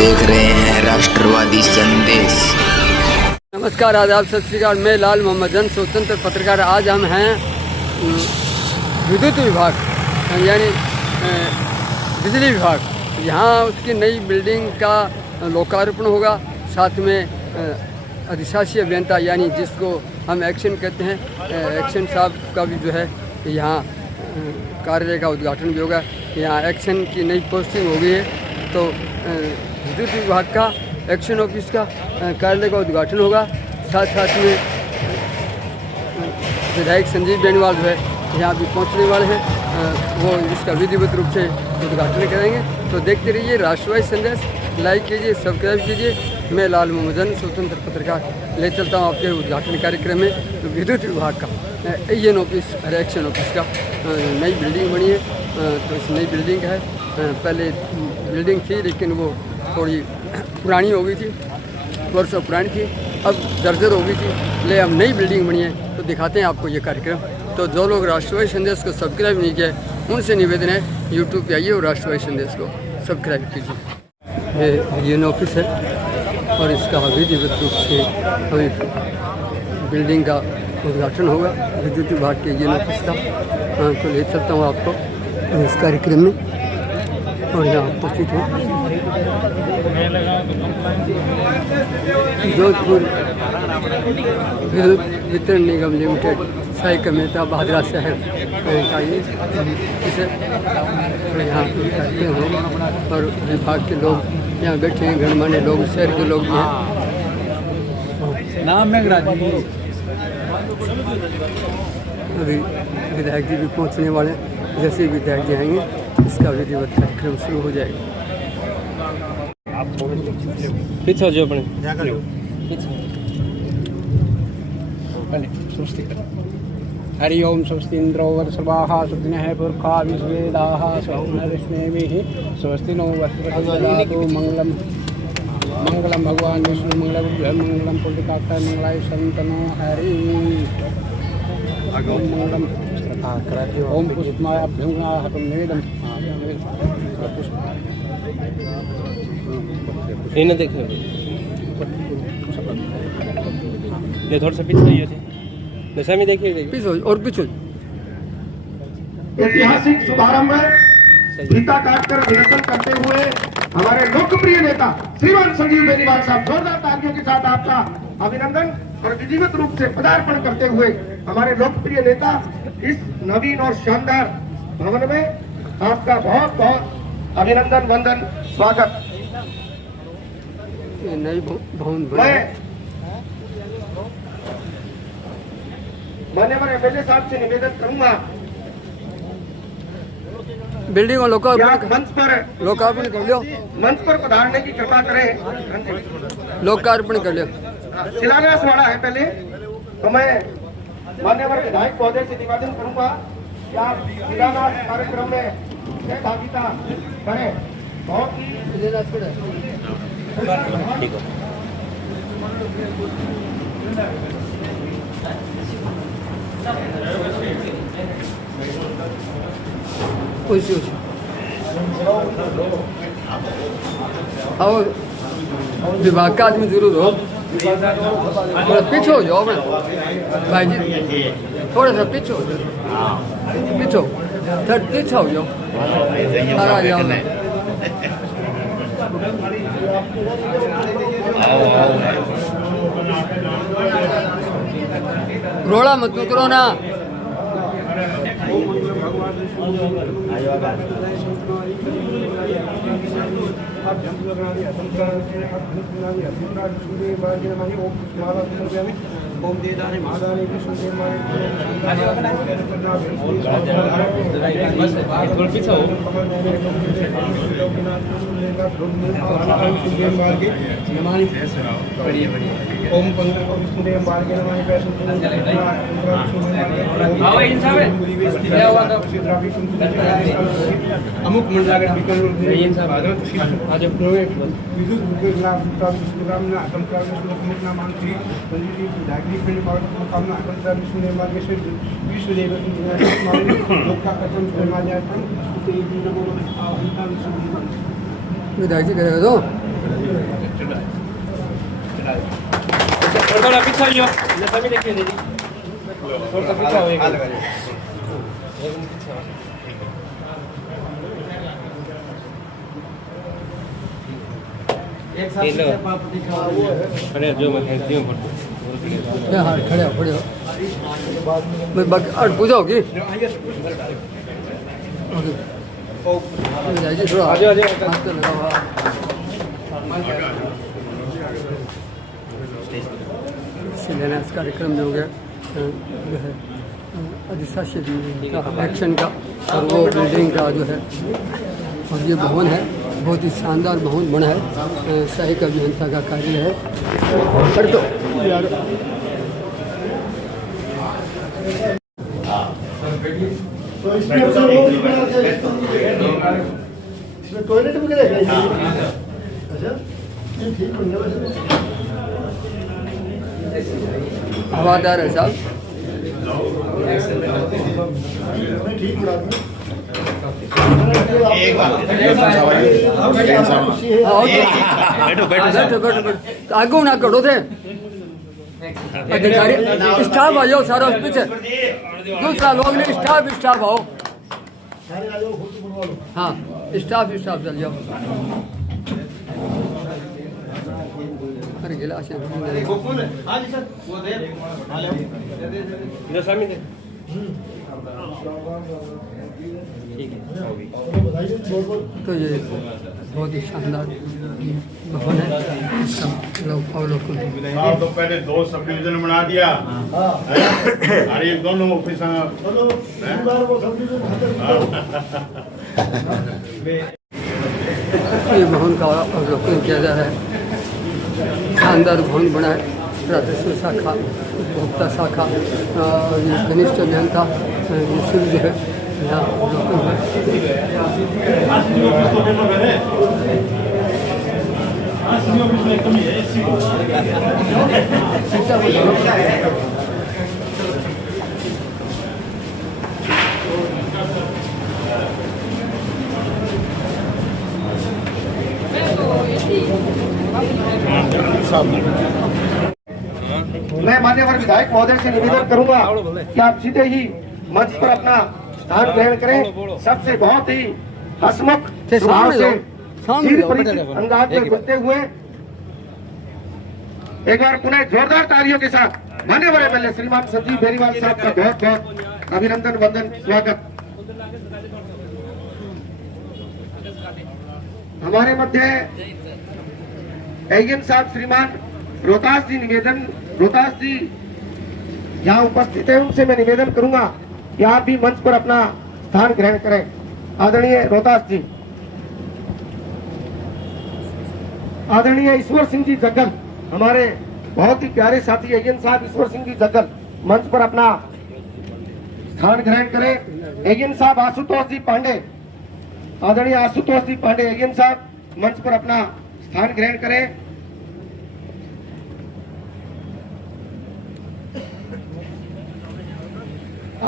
देख रहे हैं राष्ट्रवादी संदेश। नमस्कार, आदाब, सत श्री अकाल। मैं लाल मोहम्मद जन, स्वतंत्र पत्रकार। आज हम हैं विद्युत विभाग यानी बिजली विभाग। यहाँ उसकी नई बिल्डिंग का लोकार्पण होगा। साथ में अधिशासी अभियंता यानी जिसको हम एक्शन कहते हैं, एक्शन साहब का भी जो है यहाँ कार्यालय का उद्घाटन भी होगा। यहाँ एक्शन की नई पोस्टिंग हो गई है, तो विद्युत विभाग का एक्शन ऑफिस का कार्यालय का उद्घाटन होगा। साथ साथ में विधायक संजीव बेनीवाल जो है यहाँ भी पहुँचने वाले हैं, वो इसका विधिवत रूप से उद्घाटन करेंगे। तो देखते रहिए राष्ट्रवादी संदेश, लाइक कीजिए, सब्सक्राइब कीजिए। मैं लाल मोहम्मद जन, स्वतंत्र पत्रकार, ले चलता हूँ आपके उद्घाटन कार्यक्रम में। तो विद्युत विभाग का एन ऑफिस और एक्शन ऑफिस का नई बिल्डिंग बनी है। तो इस नई बिल्डिंग है, पहले बिल्डिंग थी लेकिन वो थोड़ी पुरानी हो गई थी, वर्षों पुरानी थी, अब जर्जर हो गई थी, ले अब नई बिल्डिंग बनी है। तो दिखाते हैं आपको ये कार्यक्रम। तो जो लोग राष्ट्रवादी संदेश को सब्सक्राइब नहीं किया उनसे निवेदन है, यूट्यूब पे आइए और राष्ट्रवादी संदेश को सब्सक्राइब कीजिए। ये एन ऑफिस है और इसका विधिवत रूप से अभी बिल्डिंग का उद्घाटन होगा विद्युत विभाग के एन ऑफिस का। तो ले चलता हूँ आपको इस कार्यक्रम में और यहाँ उपस्थित हूँ जोधपुर विद्युत वितरण निगम लिमिटेड सहायक मेहता भादरा शहर का ये इसे यहाँ करते हैं और विभाग के लोग यहाँ बैठे हैं, गणमान्य लोग, शहर के लोग भी हैं। नाम में अभी विधायक जी भी पहुँचने वाले हैं। जैसे विधायक जी आएंगे इसका विधिवत कार्यक्रम शुरू हो जाएगा। पीछे जो अपने हरि ओम स्वस्ति इंद्रो वर्षवाः सुदिनः पुरखा विश्वेदाः स्वप्नरिष्णेमिः स्वस्ति नो वस्त्रददातु मंगलम मंगलम भगवान विष्णु मंगलम मंगलम पुण्डकाक्षाय मंगलाय संतनो हरि ओम मंगलम ओम पुष्पमाय अभ्यंगाहतं निवेदम। इन्हें देख लो, ये थोड़ा सा पीछे आइए थे, दशा में देखिए पीछे और पीछे। ऐतिहासिक शुभारंभ गीता काटकर निरसन करते हुए हमारे लोकप्रिय नेता श्रीमान संजीव बेनीवाल साहब, जोरदार तालियों के साथ आपका अभिनंदन और विधिवत रूप से पदार्पण करते हुए हमारे लोकप्रिय नेता इस नवीन और शानदार भवन में आपका बहुत बहुत अभिनंदन, वंदन, स्वागत। नई भवन माननीय एमएलए साहब से निवेदन करूंगा, बिल्डिंग और लोकार्पण कर लो, मंच पर पधारने की कृपा करें। लोकार्पण कर लो। शिलान्यास वाला है पहले, तो मैं माननीय विधायक महोदय से निवेदन करूंगा कि आप शिलान्यास कार्यक्रम में सहभागिता करें। बहुत ही और विभाग का आदमी जरूर हो, थोड़ा पीछे हो जाओ भाई जी, थोड़ा सा पीछे हो जाओ, पीछे हो जाओ, आ जाओ। रोड़ा मत करो ना। ओम देदाने महादाने अमुक मंडलागढ़ विधायक जी करेगा तो थोड़ा पीछे आइयो ये सभी देखिए दीदी थोड़ा पीछे होएगा एक साथ खड़े जो मैं खींचती हूं फोटो हाँ खड़े हो खड़े हो मैं बाकी पूजा होगी जाइए थोड़ा आ जाओ हाथ तो लगा हुआ शिलान्यास कार्यक्रम जो है अधिशासी का एक्शन का और वो बिल्डिंग का जो है और ये भवन है बहुत ही शानदार भवन बना है सहायक अभियंता का कार्य है कर दो यार तो इसमें टॉयलेट वगैरह है अच्छा ये ठीक हो गया हवादार है साहब ठीक हो रहा बैठो बैठो बैठो आगू ना करो थे अधिकारी स्टाफ आ जाओ सारा पीछे दूसरा लोग ने स्टाफ आओ हाँ स्टाफ चल जाओ अरे गिलास तो ये बहुत ही शानदार भवन है इसका लोग अवलोकन तो पहले 2 सब डिवीजन बना दिया अरे दोनों ऑफिस ये भवन का अवलोकन किया जा रहा है शानदार भवन बना है राजस्व शाखा उपभोक्ता शाखा और ये घनिष्ठ अभियंता ये सभी जो है यहाँ मैं मान्यवर विधायक महोदय से निवेदन करूंगा कि आप सीधे ही मंच पर अपना स्थान ग्रहण करें। सबसे बहुत ही हंसमुख स्वभाव से चीर परिचित अंदाज में बोलते हुए एक बार पुनः जोरदार तालियों के साथ मान्यवर एमएलए श्रीमान संजीव बेनीवाल साहब का बहुत बहुत अभिनंदन वंदन स्वागत। हमारे मध्य एएन साहब श्रीमान रोहतास जी यहाँ उपस्थित है, उनसे मैं निवेदन करूंगा कि आप भी मंच पर अपना स्थान ग्रहण करें। आदरणीय रोहतास जी, आदरणीय ईश्वर सिंह जी जग्गल, हमारे बहुत ही प्यारे साथी एएन साहब ईश्वर सिंह जी जग्गल मंच पर अपना स्थान ग्रहण करें। एएन साहब आशुतोष जी पांडे, आदरणीय आशुतोष जी पांडे एएन साहब मंच पर अपना स्थान ग्रहण करें।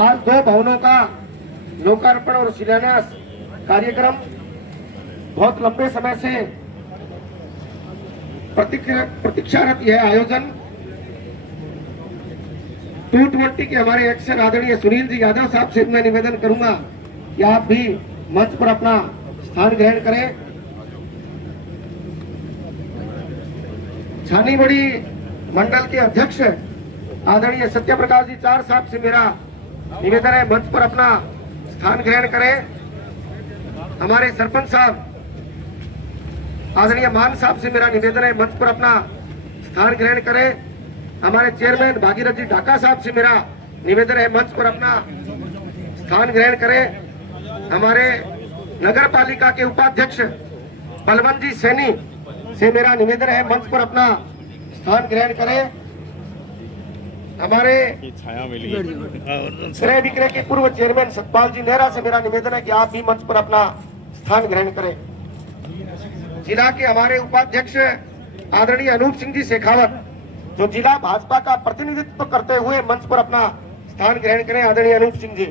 आज 2 भवनों का लोकार्पण और शिलान्यास कार्यक्रम बहुत लंबे समय से प्रतीक्षारत यह आयोजन 220 के हमारे एक्शन आदरणीय सुनील जी यादव साहब से मैं निवेदन करूंगा कि आप भी मंच पर अपना स्थान ग्रहण करें। छानीबड़ी मंडल के अध्यक्ष आदरणीय सत्य प्रकाश जी चार साहब से मेरा निवेदन है मंच पर अपना स्थान ग्रहण करें। हमारे सरपंच साहब आदरणीय मान साहब से मेरा निवेदन है मंच पर अपना स्थान ग्रहण करें। हमारे चेयरमैन भागीरथ जी ढाका साहब से मेरा निवेदन है मंच पर अपना स्थान ग्रहण करें। हमारे नगर पालिका के उपाध्यक्ष बलवंत जी सैनी से मेरा निवेदन है मंच पर अपना स्थान ग्रहण करें। हमारे क्रय विक्रय के पूर्व चेयरमैन सतपाल जी नेहरा से मेरा निवेदन है कि आप भी मंच पर अपना स्थान ग्रहण करें। जिला के हमारे उपाध्यक्ष आदरणीय अनूप सिंह जी शेखावत जो जिला भाजपा का प्रतिनिधित्व करते हुए मंच पर अपना स्थान ग्रहण करें। आदरणीय अनूप सिंह जी।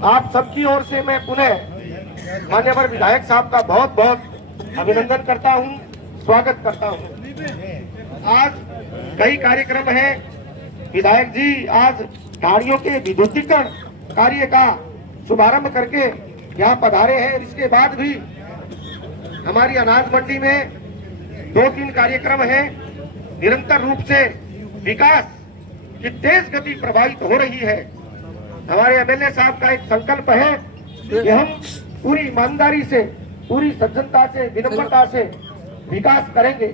आप सबकी ओर से मैं पुनः मान्यवर विधायक साहब का बहुत बहुत अभिनंदन करता हूं, स्वागत करता हूं। आज कई कार्यक्रम है। विधायक जी आज गाड़ियों के विद्युतीकरण कार्य का शुभारंभ करके यहाँ पधारे हैं। इसके बाद भी हमारी अनाज मंडी में 2-3 कार्यक्रम है। निरंतर रूप से विकास की तेज गति प्रभावित हो रही है। हमारे एमएलए साहब का एक संकल्प है कि हम पूरी ईमानदारी से, पूरी सज्जनता से, विनम्रता से विकास करेंगे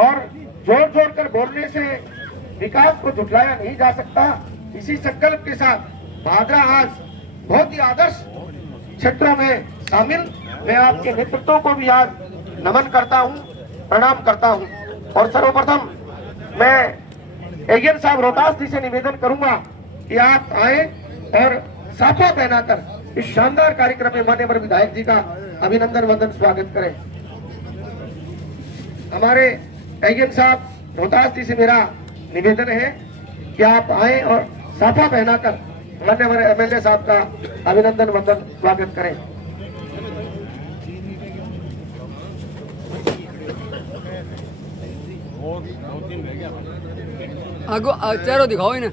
और जोर जोर कर बोलने से विकास को झुठलाया नहीं जा सकता। इसी संकल्प के साथ भादरा आज बहुत ही आदर्श क्षेत्रों में शामिल। मैं आपके नेतृत्व को भी आज नमन करता हूं, प्रणाम करता हूं। और सर्वप्रथम मैं एएन साहब रोहतास जी से निवेदन करूंगा कि आप आए और साफा पहनाकर इस शानदार कार्यक्रम में माननीय विधायक जी का अभिनंदन वंदन स्वागत करें। हमारे एएन साहब रोहतास जी से मेरा निवेदन है कि आप आए और साफा पहनाकर माननीय एमएलए साहब का अभिनंदन वंदन स्वागत करें। आगो चेहरा दिखाओ इन्हें,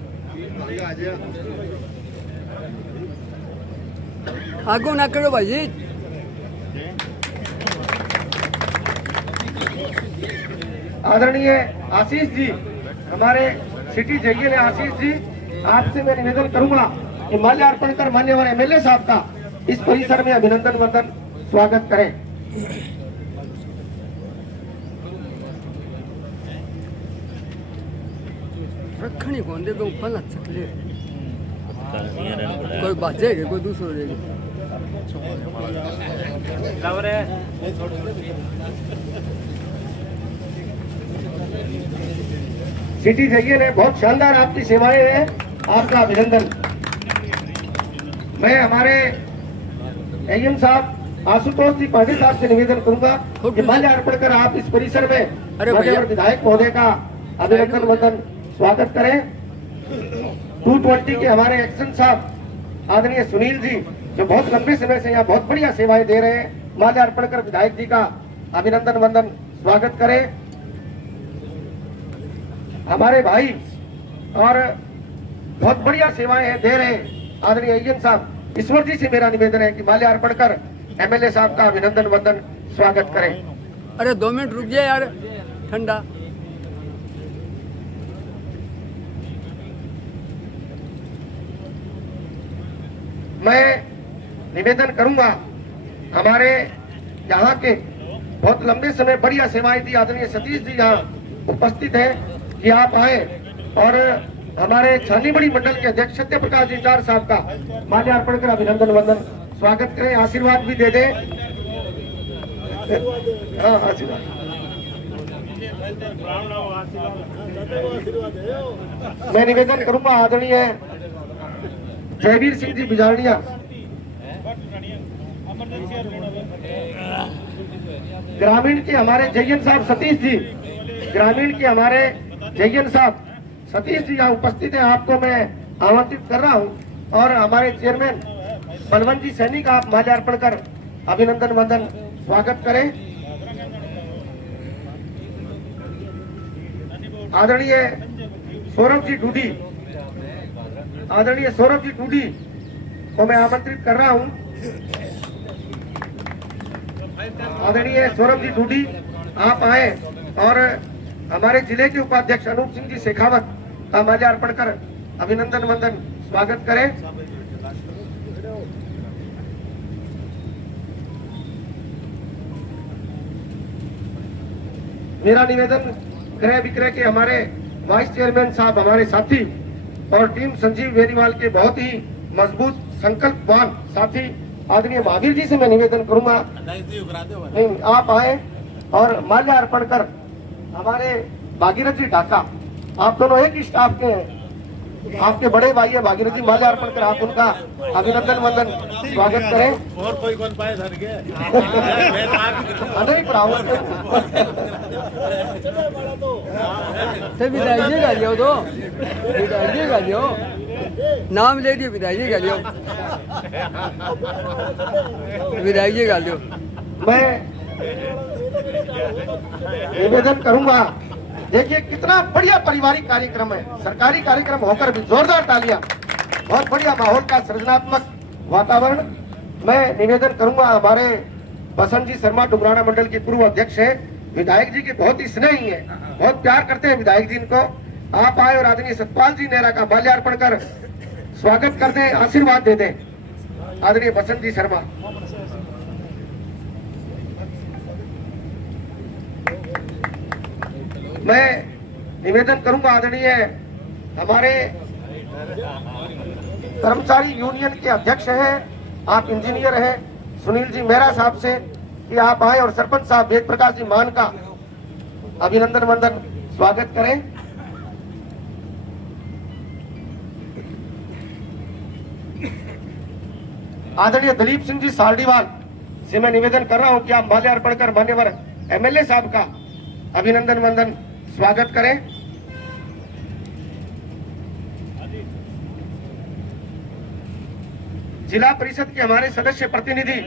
आगो ना करो भाई जी। आदरणीय आशीष जी, हमारे सिटी जगील आशीष जी, आपसे मैं निवेदन करूंगा कि माल्यार्पण कर मान्यवर एमएलए साहब का इस परिसर में अभिनंदन वंदन स्वागत करें। रखनी कौन दे, फल चकले कोई बाजेगा कोई दूसरा देगा। सिटी जगील है, बहुत शानदार आपकी सेवाएं हैं, आपका अभिनंदन। मैं हमारे एएम साहब आशुतोष जी पांडे साहब से निवेदन करूंगा कि माल्यार्पण कर आप इस परिसर में माननीय विधायक महोदय का अभिनंदन वंदन स्वागत करें। 220 के हमारे एक्शन साहब आदरणीय सुनील जी, जो बहुत लंबे समय से यहाँ बहुत बढ़िया सेवाएं दे रहे हैं, माल्यार्पण कर विधायक जी का अभिनंदन वंदन स्वागत करें। हमारे भाई और बहुत बढ़िया सेवाएं दे रहे हैं आदरणीय एएन साहब, ईश्वर जी से मेरा निवेदन है कि माल्यार्पण कर एमएलए साहब का अभिनंदन वंदन स्वागत करें। अरे 2 मिनट रुक जाए यार, ठंडा। मैं निवेदन करूंगा हमारे यहाँ के बहुत लंबे समय बढ़िया सेवाएं दी आदरणीय सतीश जी यहाँ उपस्थित है कि आप आए और हमारे छानीबड़ी मंडल के अध्यक्ष सत्य प्रकाश जी चार साहब का माल्यार्पण कर अभिनंदन वंदन स्वागत करें, आशीर्वाद भी दे दें। हाँ, आशीर्वाद। मैं निवेदन करूंगा आदरणीय जयवीर सिंह जी बिजारनिया, ग्रामीण के हमारे जयन साहब सतीश जी, ग्रामीण के हमारे जयन साहब सतीश जी यहाँ उपस्थित है, आपको मैं आमंत्रित कर रहा हूँ। और हमारे चेयरमैन बलवंत जी सैनी का आप माल्यार्पण कर अभिनंदन वंदन स्वागत करें। आदरणीय सौरभ जी डूडी, आदरणीय सौरभ जी डूडी को मैं आमंत्रित कर रहा हूँ। आदरणीय सौरभ जी डूडी आप आए और हमारे जिले के उपाध्यक्ष अनूप सिंह जी शेखावत का माल्यार्पण कर अभिनंदन वंदन स्वागत करें। मेरा निवेदन क्रय विक्रय के हमारे वाइस चेयरमैन साहब, हमारे साथी और टीम संजीव वेरीवाल के बहुत ही मजबूत संकल्पवान साथी आदरणीय महावीर जी से मैं निवेदन करूंगा आप आए और माल्यार्पण कर हमारे भागीरथ जी ढाका, आप दोनों एक ही स्टाफ के हैं, आपके बड़े भाई है भागीरथ जी, माल्यार्पण कर आप उनका अभिनंदन वंदन स्वागत करें। और कोई कौन पाए सर के नहीं पढ़ाऊंगा विदाई जी का दियो, तो विदाई जी का दियो। नाम ले दियो विधायक जी का लियो, विधायक जी का लियो। मैं निवेदन करूंगा, देखिए कितना बढ़िया पारिवारिक कार्यक्रम है, सरकारी कार्यक्रम होकर भी जोरदार तालियां, बहुत बढ़िया माहौल का सृजनात्मक वातावरण। मैं निवेदन करूंगा, हमारे बसंत जी शर्मा डुमराना मंडल के पूर्व अध्यक्ष हैं, विधायक जी के बहुत ही स्नेही है, बहुत प्यार करते हैं विधायक जी इनको। आप आए और आदरणीय सतपाल जी नेहरा का माल्यार्पण कर स्वागत कर दें, आशीर्वाद दे दें आदरणीय बसंत जी शर्मा। मैं निवेदन करूंगा आदरणीय हमारे कर्मचारी यूनियन के अध्यक्ष हैं, आप इंजीनियर हैं, सुनील जी मेहरा साहब से कि आप आए और सरपंच साहब वेद प्रकाश जी मान का अभिनंदन वंदन स्वागत करें। आदरणीय दलीप सिंह जी सारडीवाल से मैं निवेदन कर रहा हूं कि आप माल्यार्पण कर मान्यवर एमएलए साहब का अभिनंदन वंदन स्वागत करें। जिला परिषद के हमारे सदस्य प्रतिनिधि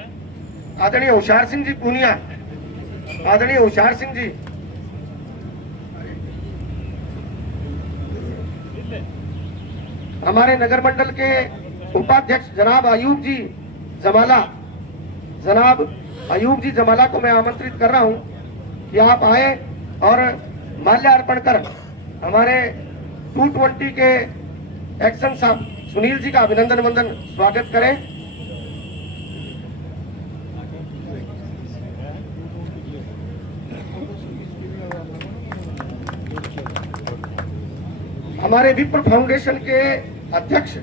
आदरणीय होशियार सिंह जी पूनिया, आदरणीय होशियार सिंह जी, हमारे नगर मंडल के उपाध्यक्ष जनाब अयूब जी जमाला, जनाब अयूब जी जमाला को मैं आमंत्रित कर रहा हूं कि आप आए और माल्यार्पण कर हमारे 220 के एक्शन साहब सुनील जी का अभिनंदन वंदन स्वागत करें। हमारे विप्र फाउंडेशन के अध्यक्ष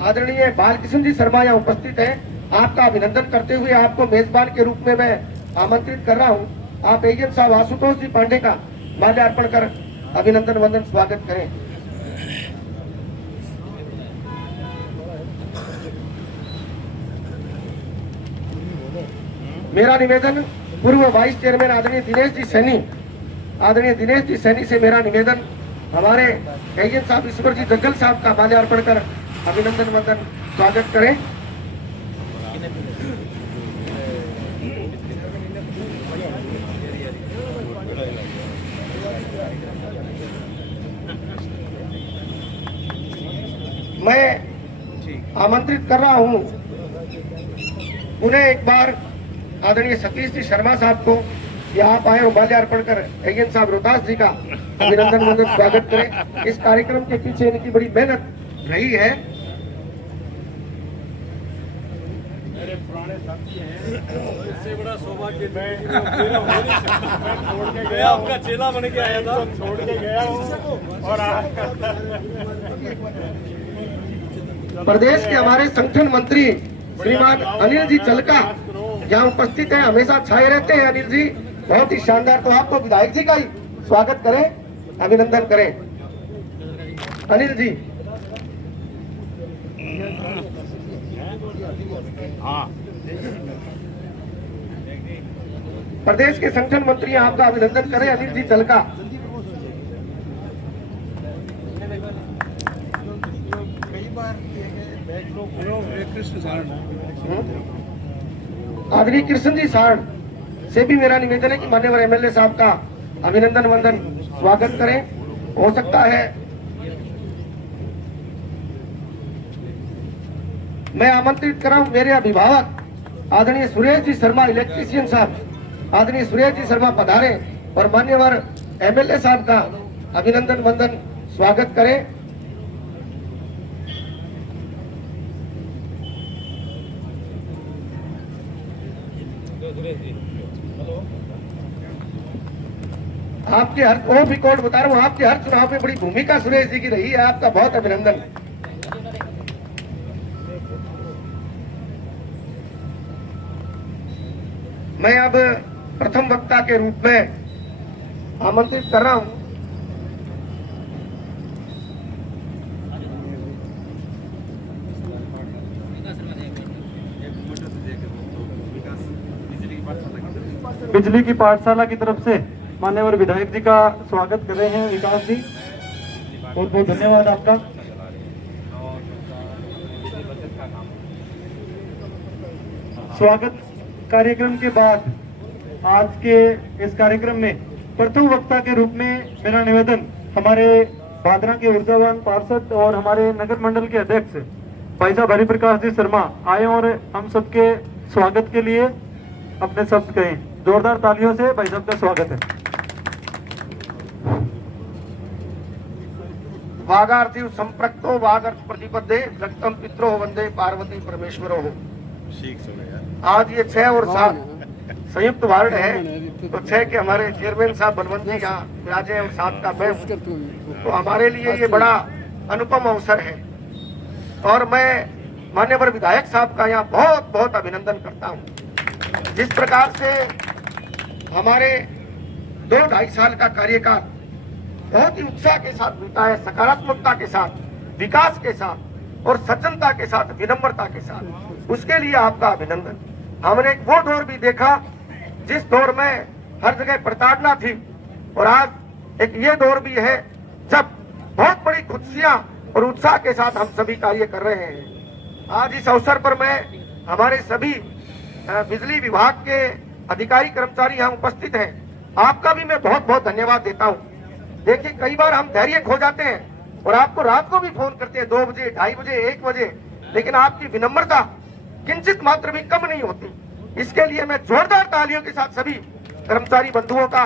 आदरणीय बालकृष्ण जी शर्मा यहाँ उपस्थित हैं, आपका अभिनंदन करते हुए आपको मेजबान के रूप में मैं आमंत्रित कर रहा हूं। आप एजेंट साहब आशुतोष जी पांडे का माल्यार्पण कर अभिनंदन वंदन स्वागत करें। मेरा निवेदन पूर्व वाइस चेयरमैन आदरणीय दिनेश जी सैनी, आदरणीय दिनेश जी सैनी से मेरा निवेदन हमारे एजेंट साहब ईश्वर जी दग्गल साहब का माल्यार्पण कर अभिनंदन वंदन स्वागत करें। मैं आमंत्रित कर रहा हूं उन्हें एक बार आदरणीय सतीश जी शर्मा साहब को कि आप आए और माल्यार्पण कर एजेंट साहब रोहतास जी का अभिनंदन वंदन स्वागत करें। इस कार्यक्रम के पीछे इनकी बड़ी मेहनत रही है। मेरे पुराने साथी हैं, इससे बड़ा सौभाग्य मैं छोड़ के गया, आपका चेला बन के आया था, छोड़ के गया हूँ। और प्रदेश के हमारे संगठन मंत्री श्रीमान अनिल जी चलका यहाँ उपस्थित है, हमेशा छाए रहते हैं अनिल जी, बहुत ही शानदार। तो आपको विधायक जी का ही स्वागत करें, अभिनंदन करें अनिल जी। प्रदेश के संगठन मंत्री आपका अभिनंदन करें अनिल जी चलका। आदरणीय कृष्ण जी सारण से भी मेरा निवेदन है कि माननीय एमएलए साहब का अभिनंदन वंदन स्वागत करें। हो सकता है मैं आमंत्रित कर रहा हूं मेरे अभिभावक आदरणीय सुरेश जी शर्मा इलेक्ट्रीशियन साहब, आदरणीय सुरेश जी शर्मा पधारे और मान्यवर एमएलए साहब का अभिनंदन वंदन स्वागत करें। आपके हर वो रिकॉर्ड बता रहा हूँ, आपके हर चुनाव में बड़ी भूमिका सुरेश जी की रही है, आपका बहुत अभिनंदन। मैं अब प्रथम वक्ता के रूप में आमंत्रित कर रहा हूं बिजली की पाठशाला की तरफ से माननीय विधायक जी का स्वागत कर रहे हैं विकास जी, बहुत बहुत धन्यवाद आपका। स्वागत कार्यक्रम के बाद आज के इस कार्यक्रम में प्रथम वक्ता के रूप में मेरा निवेदन हमारे भादरा के ऊर्जावान पार्षद और हमारे नगर मंडल के अध्यक्ष भाई साहब हरिप्रकाश जी शर्मा आए और हम सबके स्वागत के लिए अपने शब्द कहें। जोरदार तालियों से भाई साहब का स्वागत है। वागार्थी संप्रक्तो वागर्थ प्रतिपदे जगतम पित्रो वंदे पार्वती परमेश्वरो हो। आज ये 6 और 7 संयुक्त वार्ड है, तो 6 के हमारे चेयरमैन साहब बलवंत जी यहाँ विराजे और 7 का मैं, तो हमारे लिए ये बड़ा अनुपम अवसर है और मैं मान्यवर विधायक साहब का यहाँ बहुत बहुत अभिनंदन करता हूँ। जिस प्रकार से हमारे 2-2.5 साल का कार्यकाल बहुत ही उत्साह के साथ बीता है, सकारात्मकता के साथ, विकास के साथ और सज्जनता के साथ, विनम्रता के साथ, उसके लिए आपका अभिनंदन। हमने एक वो दौर भी देखा जिस दौर में हर जगह प्रताड़ना थी और आज एक ये दौर भी है जब बहुत बड़ी खुशियां और उत्साह के साथ हम सभी कार्य कर रहे हैं। आज इस अवसर पर मैं हमारे सभी बिजली विभाग के अधिकारी कर्मचारी यहाँ उपस्थित हैं, आपका भी मैं बहुत बहुत धन्यवाद देता हूँ। देखिए कई बार हम धैर्य खो जाते हैं और आपको रात को भी फोन करते हैं 2 बजे, 2:30 बजे, 1 बजे, लेकिन आपकी विनम्रता किंचित मात्र भी कम नहीं होती। इसके लिए मैं जोरदार तालियों के साथ सभी कर्मचारी बंधुओं का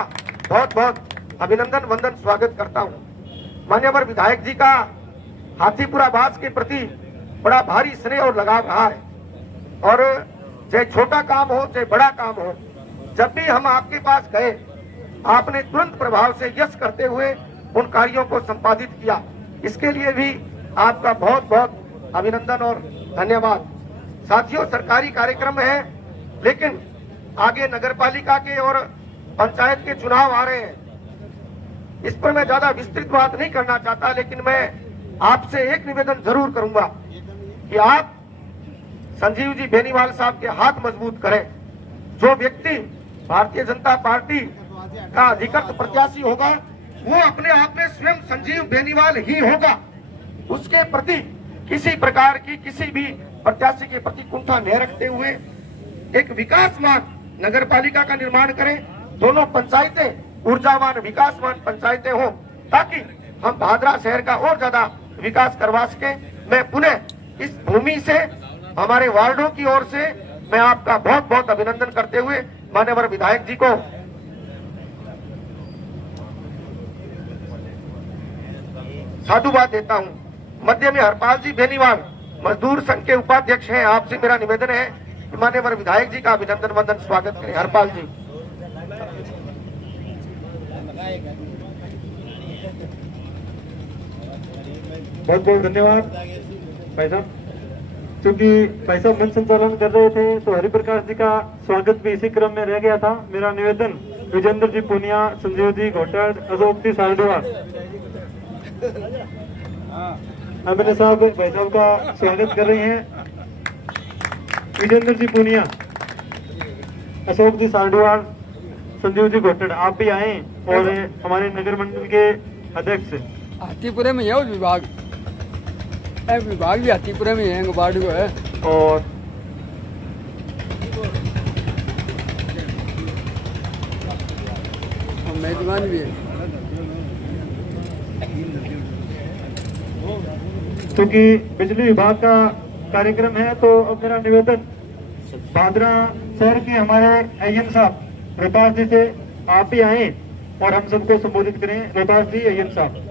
बहुत बहुत अभिनंदन वंदन स्वागत करता हूँ। मान्यवर विधायक जी का हाथीपुरा बास के प्रति बड़ा भारी स्नेह और लगाव रहा है और चाहे छोटा काम हो चाहे बड़ा काम हो, जब भी हम आपके पास गए आपने तुरंत प्रभाव से यश करते हुए उन कार्यों को संपादित किया। इसके लिए भी आपका बहुत बहुत अभिनंदन और धन्यवाद। साथियों, सरकारी कार्यक्रम है लेकिन आगे नगरपालिका के और पंचायत के चुनाव आ रहे हैं, इस पर मैं ज्यादा विस्तृत बात नहीं करना चाहता, लेकिन मैं आपसे एक निवेदन जरूर करूंगा कि आप संजीव जी बेनीवाल साहब के हाथ मजबूत करें। जो व्यक्ति भारतीय जनता पार्टी का अधिकृत प्रत्याशी होगा वो अपने आप में स्वयं संजीव बेनीवाल ही होगा। उसके प्रति किसी प्रकार की किसी भी प्रत्याशी के प्रति कुंठा न रखते हुए एक विकासमान नगरपालिका का निर्माण करें। दोनों पंचायतें ऊर्जावान विकासवान पंचायतें हो ताकि हम भादरा शहर का और ज्यादा विकास करवा सके। मैं पुनः इस भूमि से हमारे वार्डों की ओर से मैं आपका बहुत बहुत अभिनंदन करते हुए माननीय विधायक जी को साधुवाद देता हूं। मध्य में हरपाल जी बेनीवाल मजदूर संघ के उपाध्यक्ष हैं, आपसे मेरा निवेदन है कि माननीय विधायक जी का अभिनंदन वंदन स्वागत करें। हरपाल जी। बहुत बहुत धन्यवाद भाई साहब। क्योंकि भाई साहब मंच संचालन कर रहे थे तो हरिप्रकाश जी का स्वागत भी इसी क्रम में रह गया था। मेरा निवेदन विजेंद्र जी पुनिया, संजीव जी घोटाड़, अशोक जी सारडीवाल, अमित साहब भाई साहब का स्वागत कर रहे हैं। विजेंद्र जी पुनिया, अशोक जी सारडीवाल, संजीव जी घोटाड़, आप भी आए और हमारे नगर मंडल के अध्यक्ष हाथीपुरे में है विभाग, विभाग भी हाथीपुरे में है, वार्ड को है और मेजबान भी है। क्योंकि बिजली विभाग का कार्यक्रम है तो अब मेरा निवेदन भादरा शहर के हमारे अय्यन साहब रोहतास जी से आप भी आए और हम सबको संबोधित करें। रोहतास जी, अय्यन साहब।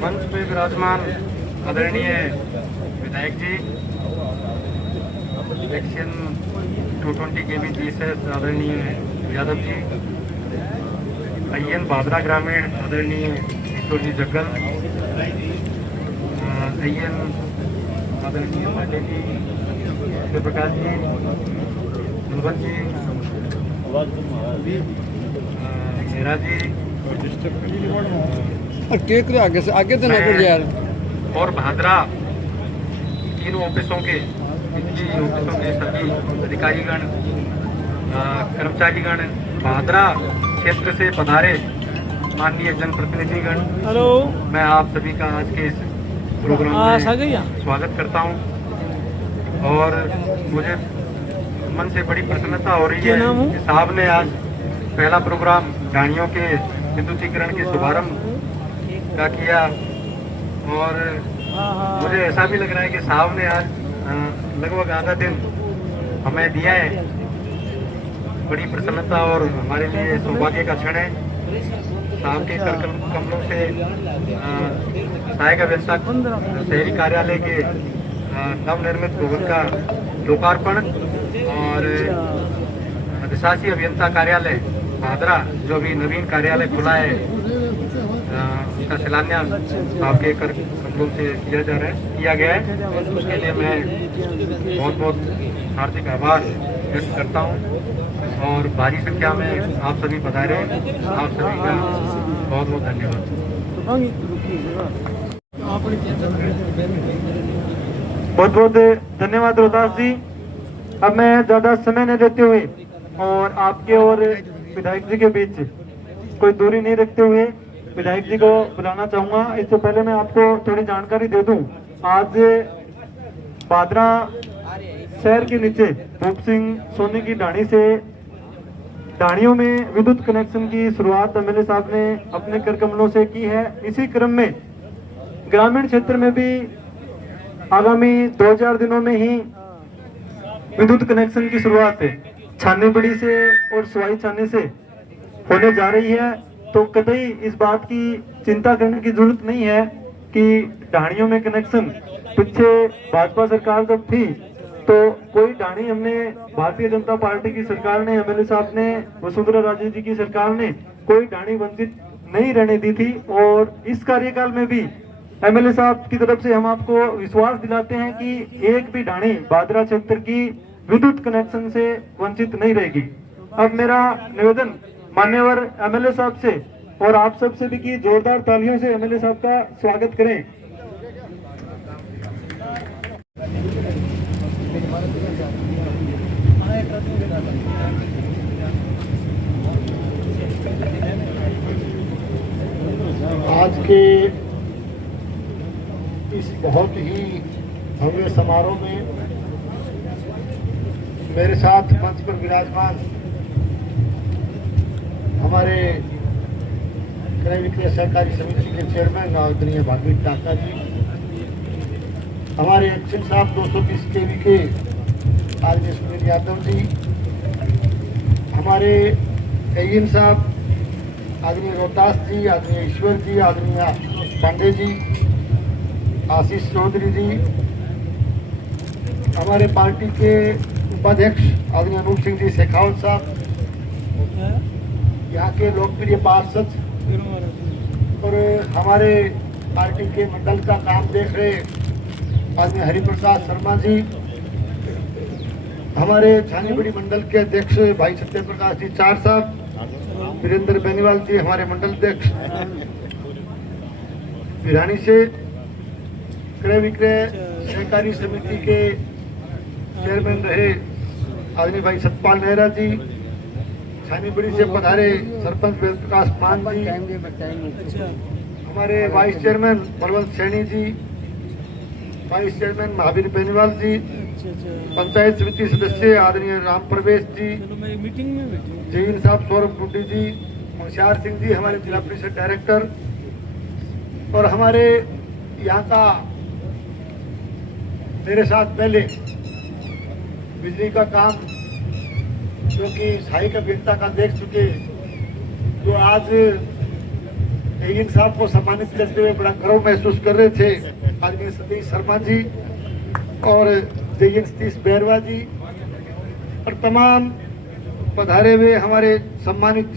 मंच पे विराजमान आदरणीय विधायक जी, इलेक्शन 220 के बी जीएसएस आदरणीय यादव जी, अय्यन भादरा ग्रामीण आदरणीय ईश्वर जी जग्गल, अय्यन आदरणीय पाटिल जी, शिवप्रकाश जी, बलवंत जी, मेरा जी केक आगे से ना कर यार। और भादरा तीनों ऑफिसों के सभी अधिकारीगण, कर्मचारीगण, भादरा क्षेत्र से पधारे माननीय जनप्रतिनिधिगण, हेलो, मैं आप सभी का आज के इस प्रोग्राम में स्वागत करता हूं। और मुझे मन से बड़ी प्रसन्नता हो रही है कि साहब ने आज पहला प्रोग्राम ढाणियों के विद्युतीकरण के शुभारंभ का किया, और मुझे ऐसा भी लग रहा है कि साहब ने आज लगभग आधा दिन हमें दिया है। बड़ी प्रसन्नता और हमारे लिए सौभाग्य का क्षण है। साहब के कर कमलों से सहायक अभियंता शहरी कार्यालय के नवनिर्मित भवन का लोकार्पण और अधिशासी अभियंता कार्यालय भादरा जो भी नवीन कार्यालय खुला है उसका शिलान्यास आपके कर कमलों से किया गया है। उसके लिए मैं बहुत बहुत हार्दिक आभार व्यक्त करता हूँ और भारी संख्या में आप सभी पधारे, आप सभी का बहुत बहुत धन्यवाद। बहुत बहुत धन्यवाद रोहतास जी। अब मैं ज़्यादा समय नहीं लेते हुए और आपके और विधायक जी के बीच कोई दूरी नहीं रखते हुए विधायक जी को बुलाना चाहूँगा। इससे पहले मैं आपको थोड़ी जानकारी दे दूं। आज भादरा शहर के नीचे भूप सिंह सोनी की ढाणी से ढाणियों में विद्युत कनेक्शन की शुरुआत एमएलए साहब ने अपने कर कमलों से की है। इसी क्रम में ग्रामीण क्षेत्र में भी आगामी 2-4 दिनों में ही विद्युत कनेक्शन की शुरुआत छानेबड़ी से और सवाई छाने से होने जा रही है। तो कतई इस बात की चिंता करने की जरूरत नहीं है कि ढाणियों में कनेक्शन पीछे भाजपा सरकार जब थी तो कोई ढाणी हमने भारतीय जनता पार्टी की सरकार ने, एमएलए साहब ने, वसुंधरा राजे जी की सरकार ने कोई ढाणी वंचित नहीं रहने दी थी। और इस कार्यकाल में भी एमएलए साहब की तरफ से हम आपको विश्वास दिलाते हैं कि एक भी ढाणी भादरा क्षेत्र की विद्युत कनेक्शन से वंचित नहीं रहेगी। अब मेरा निवेदन मान्यवर एमएलए साहब से और आप सब से भी कि जोरदार तालियों से एमएलए साहब का स्वागत करें। आज के इस बहुत ही भव्य समारोह में मेरे साथ मंच पर विराजमान हमारे क्रय विक्रय सहकारी समिति के चेयरमैन आदरणीय भागवत टाका जी, हमारे एक्शन साहब 220 केवी के आदरणीय सुनील यादव जी, हमारे एन साहब आदरणीय रोहतास जी, आदरणीय ईश्वर जी, आदरणीय आशुतोष पांडे जी, आशीष चौधरी जी, हमारे पार्टी के उपाध्यक्ष आदरणीय अनूप सिंह जी शेखावत साहब, यहाँ के लोकप्रिय पार्षद और हमारे पार्टी के मंडल का काम देख रहे आदरणीय हरिप्रसाद शर्मा जी, हमारे छानीबड़ी मंडल के अध्यक्ष भाई सत्य प्रकाश जी चार साहब, वीरेंद्र बेनीवाल जी हमारे मंडल अध्यक्ष भिरानी से, क्रय विक्रय सहकारी समिति के चेयरमैन रहे आदरणीय भाई सतपाल नेहरा जी, छानीबड़ी से पधारे सरपंच प्रकाश मान जी, हमारे vice chairman Balwant Saini ji, vice chairman Mahavir Beniwal जी, पंचायत समिति सदस्य आदरणीय राम प्रवेश जी, जैन साहब सौरभ टूटी जी, मुंशियार सिंह जी हमारे जिला परिषद डायरेक्टर, और हमारे यहाँ का मेरे साथ पहले बिजली का काम जो कि सहायक अभियंता का देख चुके, जो आज एन साहब को सम्मानित करते हुए बड़ा गर्व महसूस कर रहे थे, आदरणीय सतीश शर्मा जी और जयन सतीश बैरवा जी और तमाम पधारे हुए हमारे सम्मानित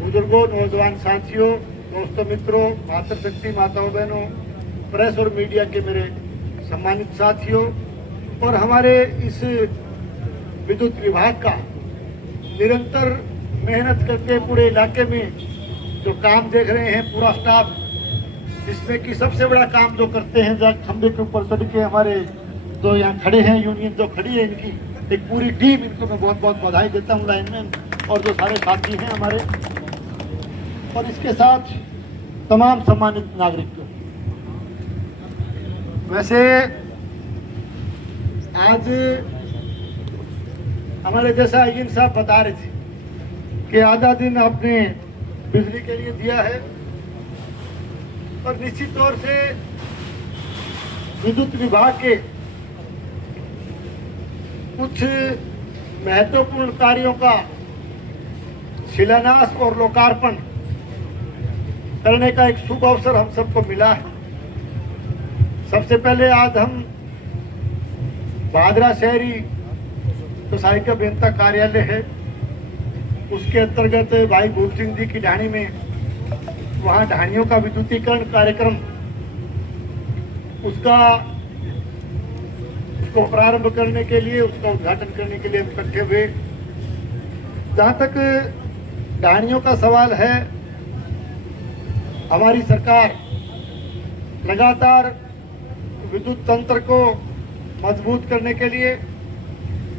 बुजुर्गों, नौजवान साथियों, दोस्तों, मित्रों, मातृशक्ति माताओं बहनों, प्रेस और मीडिया के मेरे सम्मानित साथियों और हमारे इस विद्युत विभाग का निरंतर मेहनत करके पूरे इलाके में जो काम देख रहे हैं पूरा स्टाफ, इसमें कि सबसे बड़ा काम जो करते हैं, जहाँ खंबे के ऊपर चढ़ के हमारे जो यहाँ खड़े हैं, यूनियन जो खड़ी है, इनकी एक पूरी टीम, इनको मैं बहुत बहुत बधाई देता हूँ, लाइनमैन और जो सारे साथी हैं हमारे, और इसके साथ तमाम सम्मानित नागरिक को। वैसे आज हमारे जैसा आईएन साहब बता रहे थे कि आधा दिन आपने बिजली के लिए दिया है, और निश्चित तौर से विद्युत विभाग के कुछ महत्वपूर्ण कार्यों का शिलान्यास और लोकार्पण करने का एक शुभ अवसर हम सबको मिला है। सबसे पहले आज हम भादरा शहरी जो सहायक अभियंता कार्यालय है, उसके अंतर्गत भाई भूप सिंह जी की ढाणी में, वहाँ ढाणियों का विद्युतीकरण कार्यक्रम उसको प्रारंभ करने के लिए, उसका उद्घाटन करने के लिए हम इकट्ठे हुए। जहाँ तक ढाणियों का सवाल है, हमारी सरकार लगातार विद्युत तंत्र को मजबूत करने के लिए,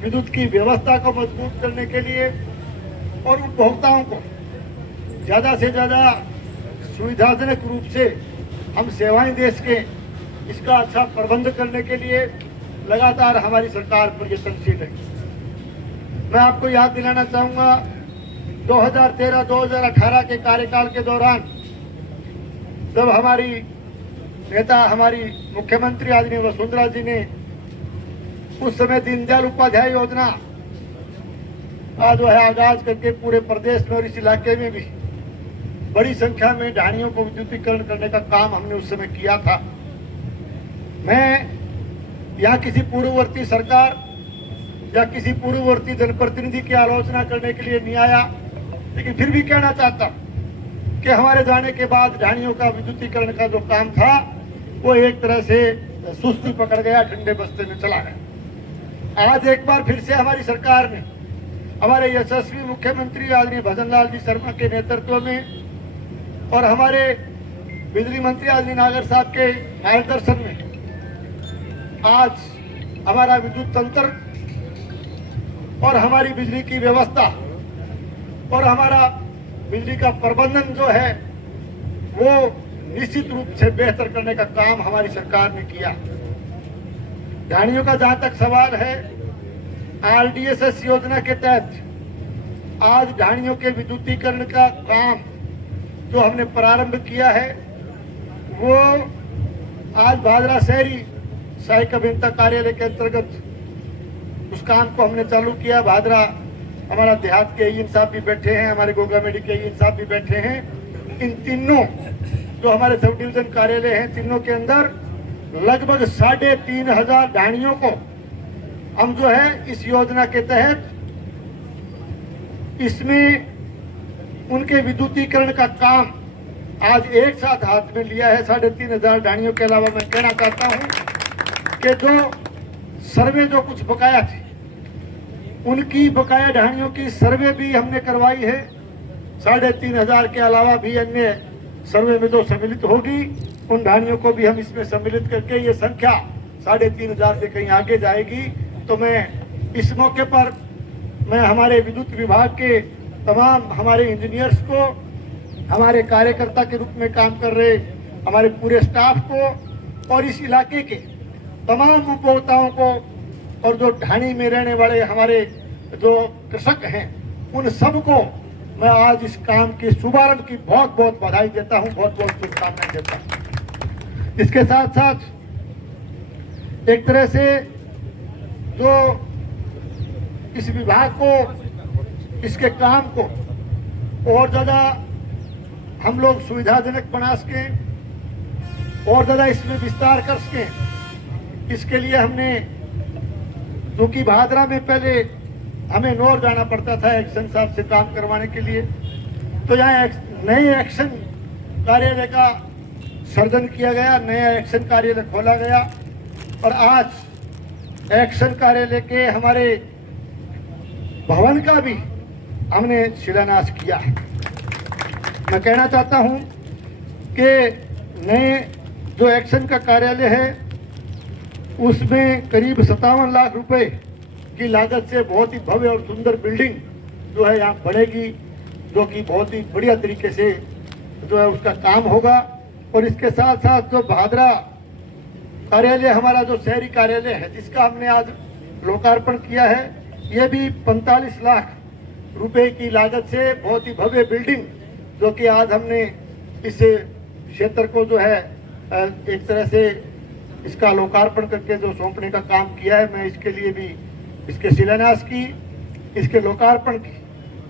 विद्युत की व्यवस्था को मजबूत करने के लिए और उपभोक्ताओं को ज़्यादा से ज़्यादा सुविधाजनक रूप से हम सेवाएं दे सकें, इसका अच्छा प्रबंध करने के लिए लगातार हमारी सरकार प्रयत्नशील है। मैं आपको याद दिलाना चाहूँगा, 2013-2018 के कार्यकाल के दौरान जब हमारी नेता, हमारी मुख्यमंत्री आदरणीय वसुंधरा जी ने उस समय दीनदयाल उपाध्याय योजना का जो है आगाज करके पूरे प्रदेश में और इस इलाके में भी बड़ी संख्या में ढाणियों को विद्युतीकरण करने का काम हमने उस समय किया था। मैं यहाँ किसी पूर्ववर्ती सरकार या किसी पूर्ववर्ती जनप्रतिनिधि की आलोचना करने के लिए नहीं आया, लेकिन फिर भी कहना चाहता कि हमारे जाने के बाद ढाणियों का विद्युतीकरण का जो काम था वो एक तरह से सुस्ती पकड़ गया, ठंडे बस्ते में चला गया। आज एक बार फिर से हमारी सरकार ने, हमारे यशस्वी मुख्यमंत्री आदरणीय भजन लाल जी शर्मा के नेतृत्व में और हमारे बिजली मंत्री आदरणीय नागर साहब के मार्गदर्शन में आज हमारा विद्युत तंत्र और हमारी बिजली की व्यवस्था और हमारा बिजली का प्रबंधन जो है वो निश्चित रूप से बेहतर करने का काम हमारी सरकार ने किया। ढाणियों का जहां तक सवाल है, RDSS योजना के तहत आज ढाणियों के विद्युतीकरण का काम जो हमने प्रारंभ किया है, वो आज भादरा शहरी सहायक अभियंता कार्यालय के अंतर्गत उस काम को हमने चालू किया। भादरा हमारा देहात के ईएन साहब भी बैठे हैं, हमारे गोगामेडी के ईएन साहब भी बैठे हैं। इन तीनों जो हमारे सब डिवीजन कार्यालय हैं, तीनों के अंदर लगभग 3500 ढाणियों को हम जो है इस योजना के तहत इसमें उनके विद्युतीकरण का काम आज एक साथ हाथ में लिया है। 3500 ढाणियों के अलावा मैं कहना चाहता हूं कि जो सर्वे जो कुछ बकाया थी, उनकी बकाया ढाणियों की सर्वे भी हमने करवाई है। 3500 के अलावा भी अन्य सर्वे में जो सम्मिलित होगी, उन ढाणियों को भी हम इसमें सम्मिलित करके ये संख्या 3500 से कहीं आगे जाएगी। तो मैं इस मौके पर मैं हमारे विद्युत विभाग के तमाम हमारे इंजीनियर्स को, हमारे कार्यकर्ता के रूप में काम कर रहे हमारे पूरे स्टाफ को और इस इलाके के तमाम उपभोक्ताओं को और जो ढाणी में रहने वाले हमारे जो कृषक हैं, उन सबको मैं आज इस काम के शुभारंभ की बहुत बहुत बधाई देता हूं, बहुत बहुत शुभकामनाएं देता हूं। इसके साथ साथ एक तरह से जो इस विभाग को, इसके काम को और ज़्यादा हम लोग सुविधाजनक बना सकें और ज़्यादा इसमें विस्तार कर सकें, इसके लिए हमने, क्योंकि भादरा में पहले हमें नौर जाना पड़ता था एक्शन साहब से काम करवाने के लिए, तो यहाँ नए एक्शन कार्यालय का सर्जन किया गया, नया एक्शन कार्यालय खोला गया और आज एक्शन कार्यालय के हमारे भवन का भी हमने शिलान्यास किया है। मैं कहना चाहता हूँ कि नए जो एक्शन का कार्यालय है उसमें करीब 57 लाख रुपए की लागत से बहुत ही भव्य और सुंदर बिल्डिंग जो है यहाँ बढ़ेगी, जो कि बहुत ही बढ़िया तरीके से जो है उसका काम होगा। और इसके साथ साथ जो भादरा कार्यालय हमारा जो शहरी कार्यालय है जिसका हमने आज लोकार्पण किया है, ये भी 45 लाख रुपए की लागत से बहुत ही भव्य बिल्डिंग जो कि आज हमने इस क्षेत्र को जो है एक तरह से इसका लोकार्पण करके जो सौंपने का काम किया है, मैं इसके लिए भी इसके शिलान्यास की, इसके लोकार्पण की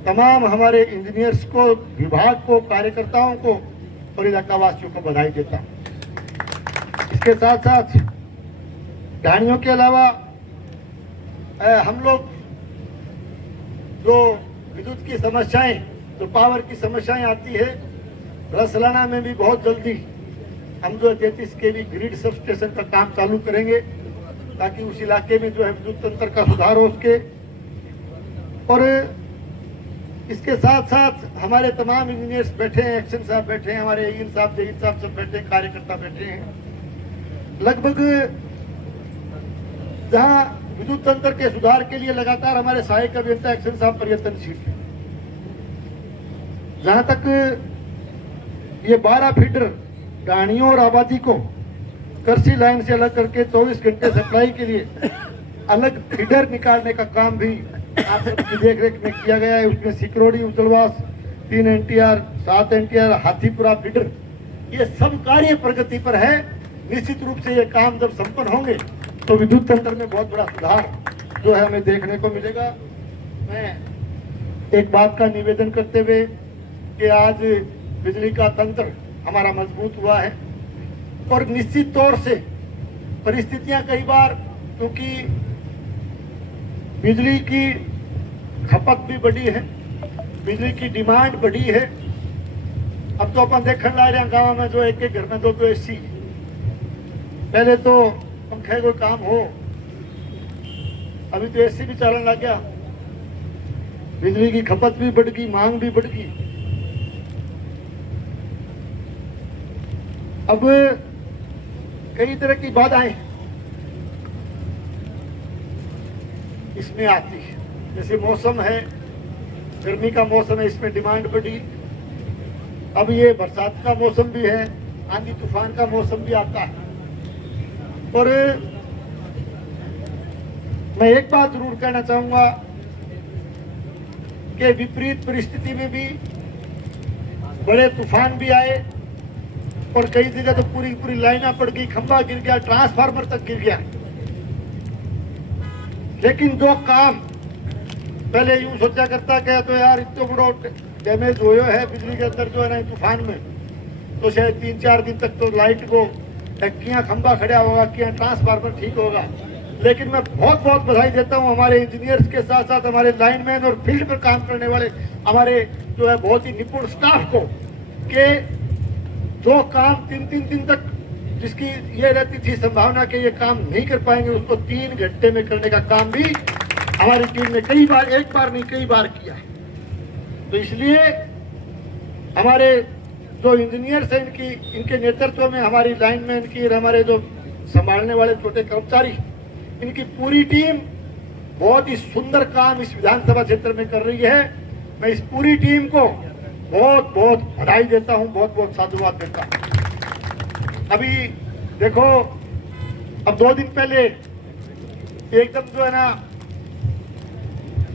तमाम हमारे इंजीनियर्स को, विभाग को, कार्यकर्ताओं को और इलाकावासियों को बधाई देता हूँ। इसके साथ साथ ढाणियों के अलावा हम लोग जो विद्युत की समस्याएं, जो पावर की समस्याएं आती है, रसलाना में भी बहुत जल्दी हम जो 33 केवी ग्रिड सब स्टेशन का काम चालू करेंगे ताकि उस इलाके में जो है विद्युत तंत्र का सुधार हो सके। और इसके साथ साथ हमारे तमाम इंजीनियर्स बैठे हैं, एक्शन साहब बैठे हैं, हमारे ईन साहब, जहीर साहब सब बैठे हैं, कार्यकर्ता बैठे हैं। लगभग जहां विद्युत तंत्र के सुधार के लिए लगातार हमारे सहायक अभियंता एक्शन साहब प्रयत्नशील है। जहां तक ये 12 फीडर ढाणियों और आबादी को कृषि लाइन से अलग करके 24 घंटे सप्लाई के लिए अलग फीडर निकालने का काम भी आप सबकी देखरेख में किया गया है। उसमें Sikrodi, उजलवास, 3 NTR, 7 NTR, Hathipura feeder, ये सब कार्य प्रगति पर है। निश्चित रूप से ये काम जब संपन्न होंगे तो विद्युत तंत्र में बहुत बड़ा सुधार जो है हमें देखने को मिलेगा। मैं एक बात का निवेदन करते हुए कि आज बिजली का तंत्र हमारा मजबूत हुआ है और निश्चित तौर से परिस्थितियां कई बार, क्योंकि बिजली की खपत भी बढ़ी है, बिजली की डिमांड बढ़ी है। अब तो अपन देखने ला रहे हैं गाँव में जो एक एक घर में 2-2 AC, पहले तो पंखे कोई काम हो, अभी तो AC भी चलन लग गया। बिजली की खपत भी बढ़ गई, मांग भी बढ़ गई। अब कई तरह की बाधाएं इसमें आती है, जैसे मौसम है, गर्मी का मौसम है, इसमें डिमांड बढ़ी। अब ये बरसात का मौसम भी है, आंधी तूफान का मौसम भी आता है। और मैं एक बात जरूर कहना चाहूंगा कि विपरीत परिस्थिति में भी बड़े तूफान भी आए और कई जगह तो पूरी पूरी लाइना पड़ गई, खंभा गिर गया, ट्रांसफार्मर तक गिर गया। लेकिन जो काम पहले यूं सोचा करता क्या, तो यार इतना बड़ा डैमेज हुआ है बिजली के अंदर जो है ना तूफान में, तो शायद 3-4 दिन तक तो लाइट को किया खंभा खड़ा होगा, किया ट्रांसफार्मर ठीक होगा। लेकिन मैं बहुत बहुत बधाई देता हूं हमारे इंजीनियर्स के साथ साथ हमारे लाइनमैन और फील्ड पर काम करने वाले हमारे जो है बहुत ही निपुण स्टाफ को, कि जो काम 3-3 दिन तक जिसकी ये रहती थी संभावना कि ये काम नहीं कर पाएंगे, उसको 3 घंटे में करने का काम भी हमारी टीम ने कई बार, एक बार नहीं कई बार किया है। तो इसलिए हमारे जो इंजीनियर्स हैं इनके नेतृत्व में हमारी लाइनमैन की और हमारे जो संभालने वाले छोटे कर्मचारी, इनकी पूरी टीम बहुत ही सुंदर काम इस विधानसभा क्षेत्र में कर रही है। मैं इस पूरी टीम को बहुत बहुत बधाई देता हूं, बहुत बहुत साधुवाद देता हूं। अभी देखो, अब 2 दिन पहले एकदम जो है ना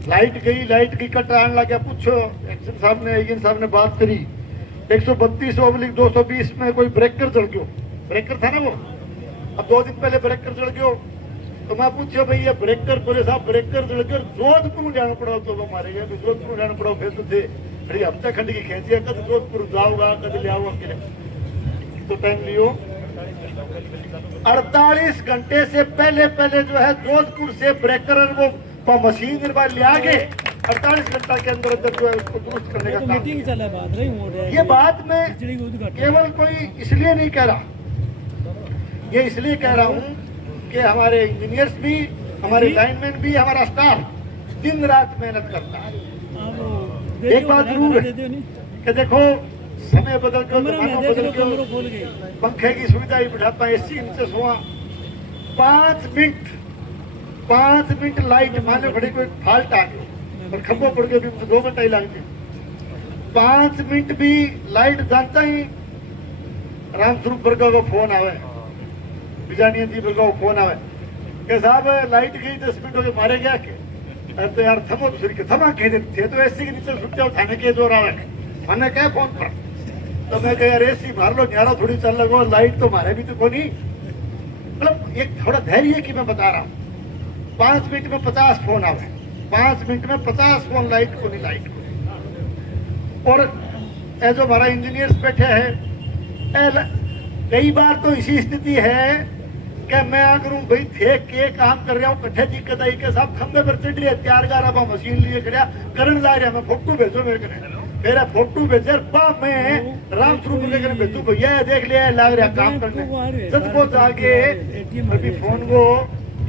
लाइट गई, लाइट की कट आने लग गया। पूछो, एक्शन साहब ने, ईन साहब ने बात करी 132/220 में कोई ब्रेकर जल गयो, ब्रेकर था ना वो। अब 2 दिन पहले ब्रेकर जल गयो, तो मैं पूछो भाई ये ब्रेकर, बोले साहब ब्रेकर जल गयो, जोधपुर जाना पड़ा, तो वो मारे गए, जोधपुर जाना पड़ा। फिर तो थे बड़ी हफ्ता खंड की खेची है, कद जोधपुर जाऊंगा, कद ले आऊंगा, अकेले तो टाइम लियो। 48 घंटे से पहले जो है जोधपुर से ब्रेकर वो मशीन ले आगे 48 घंटा के अंदर जो है उसको दुरुस्त करने का काम। ये बात मैं केवल कोई इसलिए नहीं कह रहा, ये इसलिए कह रहा हूँ कि हमारे इंजीनियर्स भी, हमारे लाइनमैन भी, हमारा स्टाफ दिन रात मेहनत करता है। एक बात जरूर है कि देखो, समय बदल के जमाना बदल के पंखे की सुविधा ही बिठाता है, एसी नीचे सोआ 5 मिनट लाइट माने खड़ी कोई फाल्ट आ गई और खंभो पड़ गए भी 2 घंटा ही लगते 5 मिनट भी लाइट जानता ही रामस्वरूप वर्गा को फोन आवे, बिजानिया जी वर्गा को फोन आवे के साहब लाइट गई 10 मिनट हो गए मारे गया के तो यार थमो दूसरी के थमा कह देते थे तो एसी के नीचे छुट जाओ थाने के जोर आवे मैंने क्या फोन पर तो मैं कह यार एसी मार लो न्यारा थोड़ी चल लगो लाइट तो मारे भी तो को नहीं मतलब एक थोड़ा धैर्य की मैं बता रहा हूँ 5 मिनट में 50 फोन आवे 5 मिनट में 50 फोन लाइट को नहीं लाइट को और जो हमारा इंजीनियर्स बैठे हैं कई बार तो इसी स्थिति है कि मैं अगर भाई थे के काम कर रहा हूँ कट्ठे दिक्कत आई के साहब खंबे पर चढ़ लिया 4 गारा मशीन लिए खड़ा करंट ला रहा मैं फोटो भेजो मेरे को मेरा फोटो भेजे मैं रामस्वरूप लेकर भेजू भैया देख लिया लग रहा काम करने जब वो जाके अभी फोन को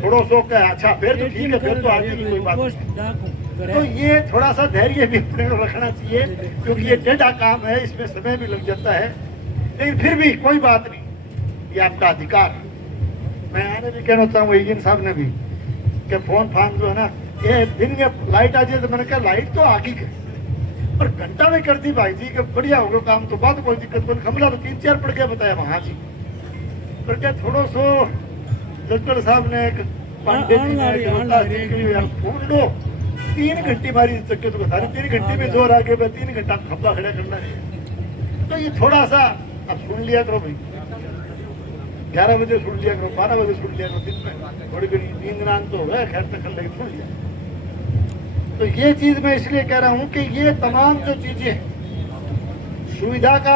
थोड़ा सो का अच्छा फिर तो ठीक है फिर तो आगे की कोई बात नहीं। तो ये थोड़ा सा धैर्य भी अपने को रखना चाहिए क्योंकि ये टेढ़ा काम है, इसमें समय भी लग जाता है, लेकिन फिर भी कोई बात नहीं, ये आपका अधिकार। मैं आने भी कहना चाहूँगा इंजीन साहब ने भी कि फोन फान जो है ना ये दिन में लाइट आ जाए तो मैंने कहा लाइट तो आगे गई पर घंटा में कर दी भाई जी कि बढ़िया हो गया काम तो बात कोई दिक्कत नहीं खमला तो 3-4 पड़ गया बताया वहाँ जी पर क्या थोड़ा सो जजगढ़ साहब ने एक पांडे जी ने फोन लो 3 घंटे मारी चक्के तो बता 3 घंटे में जोर आ गया 3 घंटा खंबा खड़ा करना है तो ये थोड़ा सा अब सुन लिया करो भाई 11 बजे सुन लिया करो 12 बजे सुन लिया करो दिन में थोड़ी घड़ी नींद नान तो हो गया खैर तक लेकिन सुन लिया। तो ये चीज मैं इसलिए कह रहा हूँ कि ये तमाम जो चीजें सुविधा का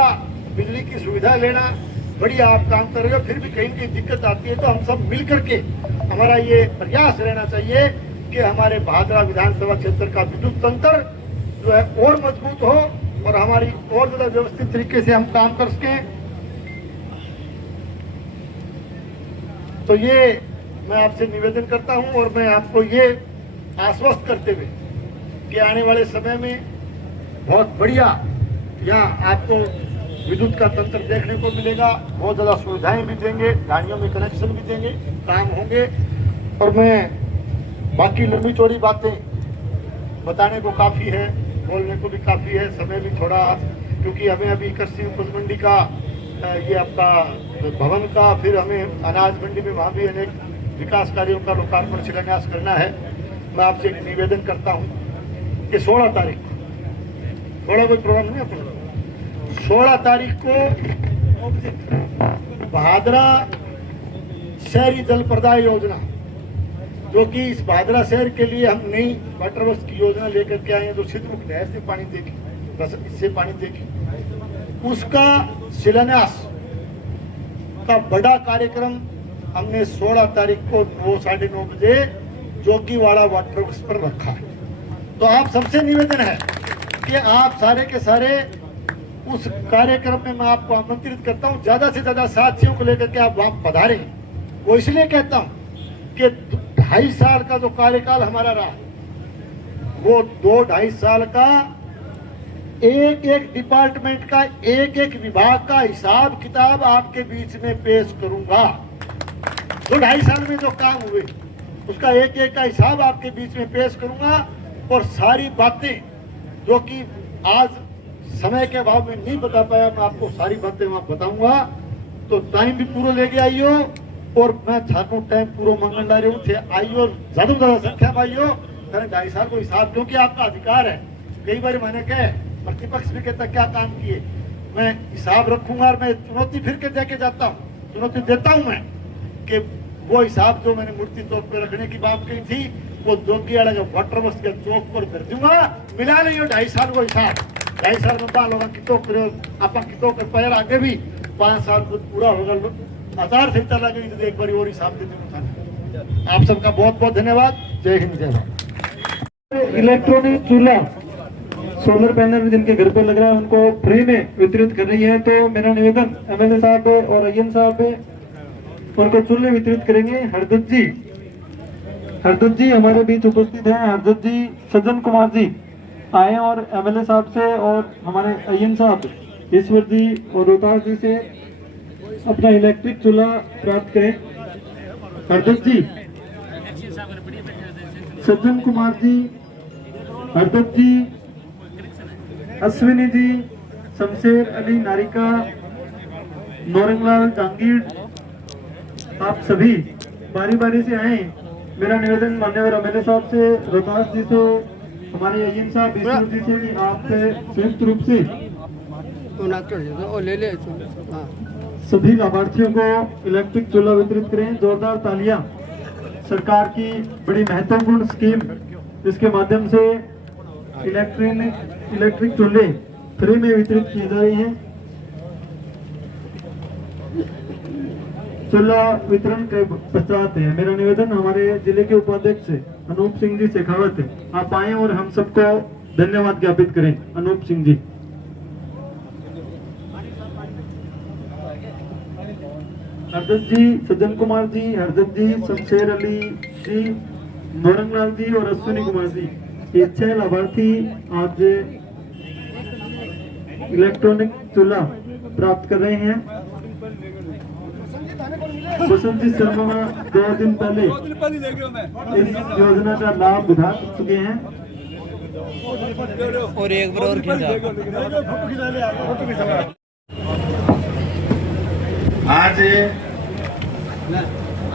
बिजली की सुविधा लेना बढ़िया आप काम कर रहे हो फिर भी कहीं कहीं दिक्कत आती है तो हम सब मिल करके हमारा ये प्रयास रहना चाहिए कि हमारे भादरा विधानसभा क्षेत्र का विद्युत तंत्र जो है और मजबूत हो और हमारी और ज्यादा व्यवस्थित तरीके से हम काम कर सकें। तो ये मैं आपसे निवेदन करता हूं और मैं आपको ये आश्वस्त करते हुए कि आने वाले समय में बहुत बढ़िया यहाँ आपको विद्युत का तंत्र देखने को मिलेगा, बहुत ज़्यादा सुविधाएं भी देंगे, गाड़ियों में कनेक्शन भी देंगे, काम होंगे। और मैं बाकी लंबी चौड़ी बातें बताने को काफ़ी है, बोलने को भी काफ़ी है, समय भी थोड़ा क्योंकि हमें अभी कृषि उपज मंडी का ये आपका भवन का फिर हमें अनाज मंडी में वहाँ भी अनेक विकास कार्यों का लोकार्पण शिलान्यास करना है। मैं आपसे एक निवेदन करता हूँ कि 16 तारीख थोड़ा कोई प्रोग्राम नहीं अपना 16 तारीख को भादरा शहरी जल प्रदाय योजना जो कि इस भादरा शहर के लिए हम नई वाटर वर्क्स की योजना लेकर के आए हैं जो सिद्धमुख नहर से पानी देगी इससे पानी देगी उसका शिलान्यास का बड़ा कार्यक्रम हमने 16 तारीख को 9-9:30 बजे जोगीवाड़ा वाटर वर्क्स पर रखा है। तो आप सबसे निवेदन है कि आप सारे के सारे उस कार्यक्रम में मैं आपको आमंत्रित करता हूं, ज्यादा से ज्यादा साथियों को लेकर के आप वहां पधारें। वो इसलिए कहता हूं कि 2.5 साल का जो कार्यकाल हमारा रहा वो 2-2.5 साल का एक डिपार्टमेंट का एक विभाग का हिसाब किताब आपके बीच में पेश करूंगा। 2-2.5 साल में जो काम हुए उसका एक का हिसाब आपके बीच में पेश करूंगा और सारी बातें जो कि आज समय के अभाव में नहीं बता पाया मैं आपको सारी बातें वहां बताऊंगा। तो टाइम भी पूरा लेके आइयो और मैं छात्रों टाइम पूरा मंगल डाले थे आइयो ज्यादा से ज्यादा संख्या में आइयो 2.5 साल को हिसाब क्योंकि आपका अधिकार है। कई बार मैंने कहे प्रतिपक्ष भी कहता क्या काम किए मैं हिसाब रखूंगा और मैं चुनौती फिर के देके जाता हूँ चुनौती देता हूँ मैं कि वो हिसाब जो मैंने मूर्ति चौक पे रखने की बात कही थी वो जोगीवाड़ा का वाटर वर्क्स के चौक पर कर दूंगा। मिला लियो 2.5 साल को हिसाब 2.5 साल में 5 लोग कितो करो आप कितो कर पाए आगे भी 5 साल पूरा होगा 1000 से चला गई तो एक बार और हिसाब दे दूंगा। आप सबका बहुत बहुत धन्यवाद। जय हिंद जय भारत। इलेक्ट्रॉनिक चूल्हा सोलर पैनल जिनके घर पर लग रहा है उनको फ्री में वितरित कर रही है। तो मेरा निवेदन एमएलए साहब और अय्यन साहब उनको चूल्हे वितरित करेंगे। हरदत्त जी हमारे बीच उपस्थित हैं। हरदत्त जी सज्जन कुमार जी आए और एमएलए साहब से और हमारे अय्यन साहब ईश्वर जी और रोहतास जी से अपना इलेक्ट्रिक चूल्हा प्राप्त करें। हरदत्त जी, सज्जन कुमार जी, हरदत्त जी, अश्विनी जी, शमशेर अली नारिका, नौरंगलाल जहांगीर, आप सभी बारी बारी से आए। मेरा निवेदन मान्यवर एमएलए साहब से, रोहतास जी से, हमारे अजीम साहब ईश्वर जी से कि आप संयुक्त रूप से ले ले हाँ। सभी लाभार्थियों को इलेक्ट्रिक चूल्हा वितरित करें। जोरदार तालियां। सरकार की बड़ी महत्वपूर्ण स्कीम, जिसके माध्यम से इलेक्ट्रिक चूल्हे फ्री में वितरित किए जा रहे हैं। चूल्हा वितरण के पश्चात है मेरा निवेदन हमारे जिले के उपाध्यक्ष अनूप सिंह जी शेखावत है, आप आए और हम सबको धन्यवाद ज्ञापित करें। अनूप सिंह जी। हरदत्त जी, सज्जन कुमार जी, हरदत्त जी, शमशेर अली जी, नौरंगलाल जी और अश्विनी कुमार जी, ये 6 लाभार्थी आज इलेक्ट्रॉनिक चूल्हा प्राप्त कर रहे हैं। बसंत जी शर्मा 2 दिन पहले इस योजना का लाभ उठा चुके हैं। और एक बार और आज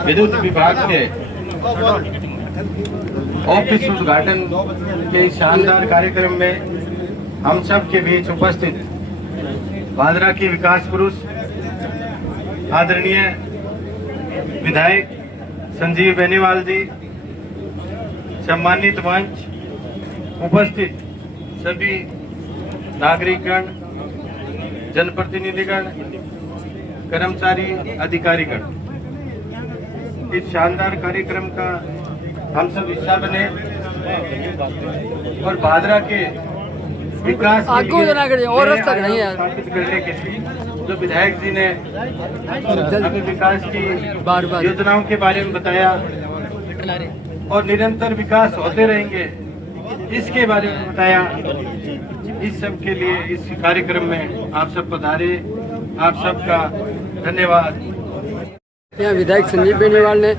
विद्युत विभाग के ऑफिस उद्घाटन के शानदार कार्यक्रम में हम सब के बीच उपस्थित भादरा के विकास पुरुष आदरणीय विधायक संजीव बेनीवाल जी, सम्मानित मंच, उपस्थित सभी नागरिकगण, जनप्रतिनिधिगण, कर्मचारी, अधिकारीगण, इस शानदार कार्यक्रम का हम सब हिस्सा बने और भादरा के विकास के लिए स्थापित करने के लिए जो विधायक जी ने हमें विकास की योजनाओं के बारे में बताया और निरंतर विकास होते रहेंगे इसके बारे में बताया, इस सब के लिए इस कार्यक्रम में आप सब पधारे, आप सबका धन्यवाद। यहाँ विधायक संजीव बेनीवाल ने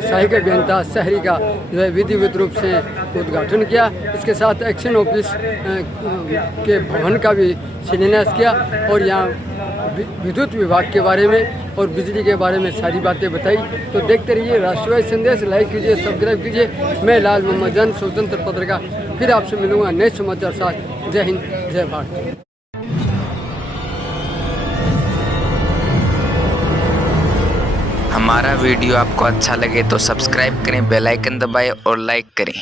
सहायक अभियंता शहरी का जो है विधिवत रूप से उद्घाटन किया। इसके साथ एक्शन ऑफिस के भवन का भी शिलान्यास किया और यहाँ विद्युत विभाग के बारे में और बिजली के बारे में सारी बातें बताई। तो देखते रहिए राष्ट्रवादी संदेश, लाइक कीजिए, सब्सक्राइब कीजिए। मैं लाल मोहम्मद जन, स्वतंत्र पत्रकार, फिर आपसे मिलूंगा नए समाचार साथ। जय हिंद, जय भारत। हमारा वीडियो आपको अच्छा लगे तो सब्सक्राइब करें, बेल आइकन दबाएं और लाइक करें।